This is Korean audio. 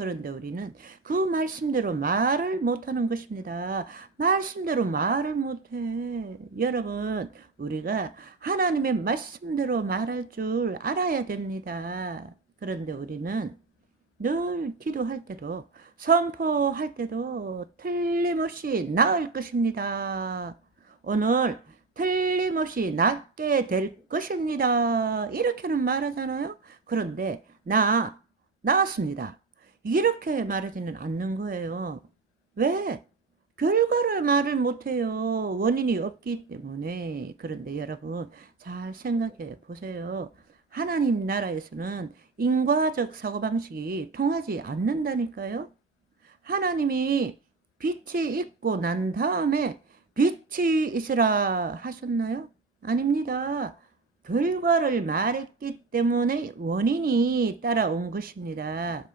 그런데 우리는 그 말씀대로 말을 못하는 것입니다. 말씀대로 말을 못해. 여러분, 우리가 하나님의 말씀대로 말할 줄 알아야 됩니다. 그런데 우리는 늘 기도할 때도 선포할 때도 틀림없이 나을 것입니다. 오늘 틀림없이 낫게 될 것입니다. 이렇게는 말하잖아요. 그런데 나 나았습니다. 이렇게 말하지는 않는 거예요. 왜? 결과를 말을 못해요. 원인이 없기 때문에. 그런데 여러분 잘 생각해 보세요. 하나님 나라에서는 인과적 사고방식이 통하지 않는다니까요. 하나님이 빛이 있고 난 다음에 빛이 있으라 하셨나요? 아닙니다. 결과를 말했기 때문에 원인이 따라온 것입니다.